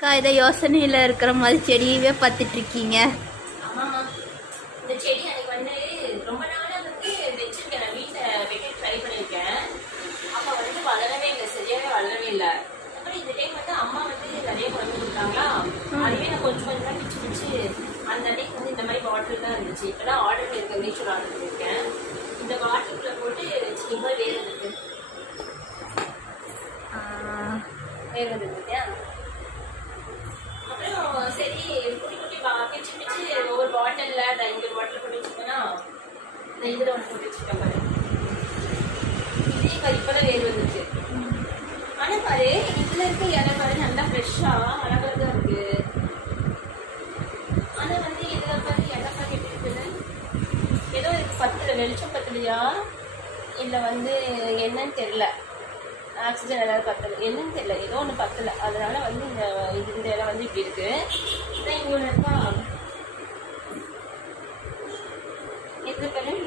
அக்கா இதை யோசனையில் இருக்கிற மாதிரி செடியவே பார்த்துட்டு இருக்கீங்க. ஆமாம்மா, இந்த செடி எனக்கு வந்து ரொம்ப நாளாக வந்து வச்சிருக்கேன். நான் வீட்டில் வைக்க ட்ரை பண்ணியிருக்கேன். அப்போ வந்து வளரவே இல்லை, சரியாகவே வளரவே இல்லை. அப்புறம் இந்த டைம் வந்து அம்மா வந்து நிறைய கொண்டு கொடுத்தாங்களா, அதுவே நான் கொஞ்சம் கொஞ்சம் தான் பிச்சு பிச்சு அந்த அன்னைக்கு வந்து இந்த மாதிரி பாட்டில் தான் இருந்துச்சு. இப்போ தான் ஆர்டர் பண்ணியிருக்கேன், மீஷோவில் ஆர்டர் பண்ணியிருக்கேன். இந்த பாட்டிலுக்குள்ளே போட்டு இந்த மாதிரி வேறு இருக்கு, வேறு வந்துருக்கியா. அப்புறம் சரி குட்டி குட்டி பிச்சு பிச்சு ஒவ்வொரு பாட்டிலில் இந்த ஒரு பாட்டில் போட்டு வச்சுக்கோன்னா இந்த இதில் ஒன்று போட்டு வச்சுருக்கேன் பாரு. இதே மாதிரி இப்போ தான் வேறு வந்துச்சு. ஆனால் பாரு இதில் இருக்க இலை பாரு நல்லா ஃப்ரெஷ்ஷாக அழகாக தான் இருக்குது. ஆனால் வந்து இதில் பாரு இலை பாரு எப்படி இருக்குது, ஏதோ பத்தலை, வெளிச்சம் பத்தலையா இல்லை வந்து என்னன்னு தெரில, ஆக்சிஜன் ஏதாவது பத்தலை என்னன்னு தெரியல, ஏதோ ஒன்று பத்தலை. அதனால வந்து இந்த இலை வந்து இப்படி இருக்கு. இதான் இங்கே ஒன்று இருக்கா,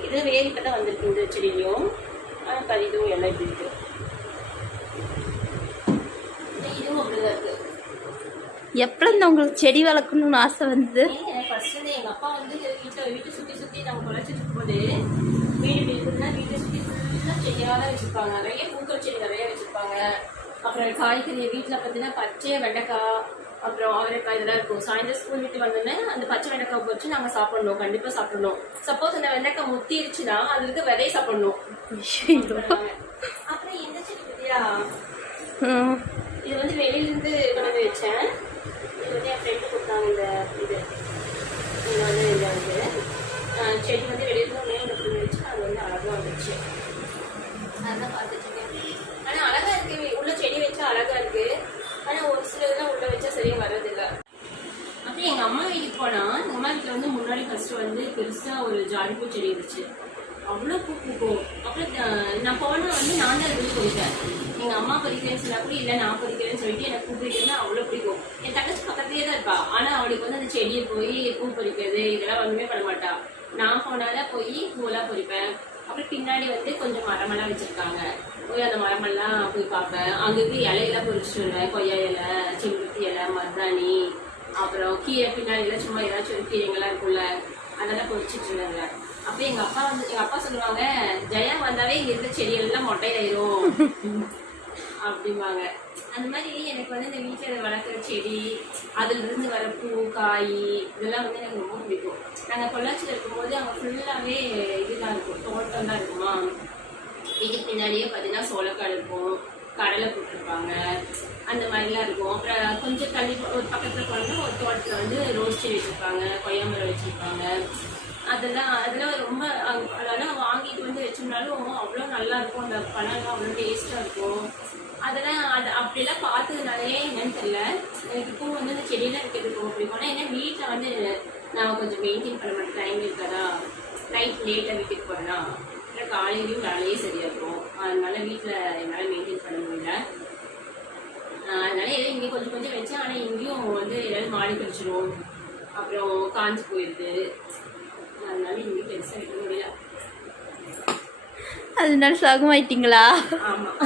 இது வேறு இப்போ தான் வந்திருக்கு இந்த செடியிலையும். ஆனால் அது இதுவும் எல்லாம் இப்படி இருக்கு, இதுவும் அப்படிதான் இருக்கு. எப்போலேருந்து உங்களுக்கு செடி வளர்க்கணும்னு ஆசை வந்தது? எனக்கு ஃபர்ஸ்ட் வந்து எங்கள் அப்பா வந்து வீட்டை சுற்றி சுற்றி நம்ம குறைச்சிட்டு இருக்கும்போது வீடு இருக்குதுன்னா வீட்டை சுற்றி ஃபுல்லாக செடியாக தான் வச்சுருப்பாங்க. நிறைய பூக்கள் செடி நிறைய வச்சுருப்பாங்க. அப்புறம் காய்கறி வீட்டில் பார்த்தீங்கன்னா பச்சை வெண்டைக்காய் அப்புறம் அவரைக்காய் இதெல்லாம் இருக்கும். சாயந்தரம் ஸ்கூல் விட்டு வந்தோடனே அந்த பச்சை வெண்டைக்காய் வச்சு நாங்கள் சாப்பிடணும், கண்டிப்பாக சாப்பிடணும். சப்போஸ் அந்த வெண்டைக்காய் முத்திருச்சுன்னா அது இருக்க விதையை சாப்பிடணும். அப்புறம் இந்த செடி பத்தியா, இது வந்து வெளியிலேருந்து கொண்டு வச்சேன். இது வந்து என் ஃப்ரெண்டு கொடுத்தாங்க. இந்த இது வந்து இந்த வந்து செடி வந்து வெளியிலேருந்து மேலே கொண்டு வச்சு அது வந்து அழகாக வந்துச்சு. அதான் பார்த்துட்ருக்கேன். ஆனால் அழகாக இருக்கு, உள்ள செடி வச்சா அழகாக இருக்கு. ஆனால் ஒரு சிலதெல்லாம் உள்ள வச்சா சரியாக வர்றதில்லை. அப்புறம் எங்கள் அம்மா வீட்டுக்கு போனால் எங்கள் அம்மா வீட்டில் வந்து முன்னாடி ஃபஸ்ட்டு வந்து பெருசாக ஒரு ஜாடிப்பூ செடி இருந்துச்சு, அவ்வளோ பூ பூக்கும். அப்புறம் நான் போனால் வந்து நான் தான் இருந்து போயிட்டேன். எங்கள் அம்மா பறிக்கிறேன்னு சொன்னா கூட இல்லை நான் பறிக்கிறேன்னு சொல்லிட்டு எனக்கு பூ பறிக்கிறதுனா அவ்வளோ பிடிக்கும். என் தங்கச்சி பக்கத்துலேயே தான் இருப்பா, ஆனால் அவளுக்கு வந்து அந்த செடியை போய் பூ பறிக்கிறது இதெல்லாம் ஒன்றுமே பண்ண மாட்டா. நான் போனாதான் போய் பூவெல்லாம் பறிப்பேன். அப்புறம் பின்னாடி வந்து கொஞ்சம் மரமெல்லாம் வச்சுருக்காங்க, போய் அந்த மரமெல்லாம் போய் பார்ப்பேன். அங்கேருந்து இலையெல்லாம் பொறிச்சிட்டு வருவேன், கொய்யா இலை, செம்பருத்தி இலை, மருதாணி, அப்புறம் கீரை பின்னாடிலாம் சும்மா ஏதாச்சும் ஒரு கீரைங்கெல்லாம் இருக்கும்ல அதெல்லாம் பொறிச்சிட்டு இருந்தாங்க. அப்போ எங்கள் அப்பா சொல்லுவாங்க, ஜெயா வந்தாவே இங்கே இருக்க செடியெல்லாம் மொட்டையாயிரும் அப்படிம்பாங்க. அந்த மாதிரி எனக்கு வந்து இந்த வீட்டில் வளர்க்குற செடி அதுலேருந்து வர பூ காய் இதெல்லாம் வந்து எனக்கு ரொம்ப பிடிக்கும். நாங்கள் பொள்ளாச்சியில் இருக்கும்போது அங்கே ஃபுல்லாகவே இதுதான் இருக்கும், தோட்டம் தான் இருக்குமா. வீட்டுக்கு பின்னாடியே பார்த்தீங்கன்னா சோளக்காடு இருக்கும், கடலை போட்டிருப்பாங்க, அந்த மாதிரிலாம் இருக்கும். அப்புறம் கொஞ்சம் தள்ளி ஒரு பக்கத்தில் போனோம்னா ஒரு தோட்டத்தில் வந்து ரோஸ் செடி வச்சுருப்பாங்க, கொய்யா மரம் வச்சுருப்பாங்க. அதெல்லாம் ரொம்ப அதெல்லாம் வாங்கிட்டு வந்து வச்சோம்னாலும் அவ்வளோ நல்லா இருக்கும். அந்த பழம்லாம் அவ்வளோ டேஸ்ட்டாக இருக்கும். அதெல்லாம் அப்படிலாம் பார்த்ததுனாலே என்னன்னு தெரியல, எனக்கு இப்போ வந்து அந்த செடியெல்லாம் வைக்கிறது ரொம்ப பிடிக்கும். ஏன்னா வீட்டில் வந்து நான் கொஞ்சம் மெயின்டைன் பண்ண மாட்டேன், டைம் இருக்காதா, நைட் லேட்டாக வீட்டுக்கு போகிறேன்னா இல்லை காலையிலையும் வேலையே சரியாக இருக்கும். அதனால வீட்டில் என்னால் மெயின்டைன் பண்ண முடியல. அதனால ஏதோ இங்கே கொஞ்சம் கொஞ்சம் வச்சேன். ஆனால் இங்கேயும் வந்து ஏதாவது மாடி கழிச்சிடும், அப்புறம் காஞ்சி போயிடுது. அதனால இங்கே பெருசாக வைக்க முடியல. அதனால சோகமாயிட்டீங்களா? ஆமாம்.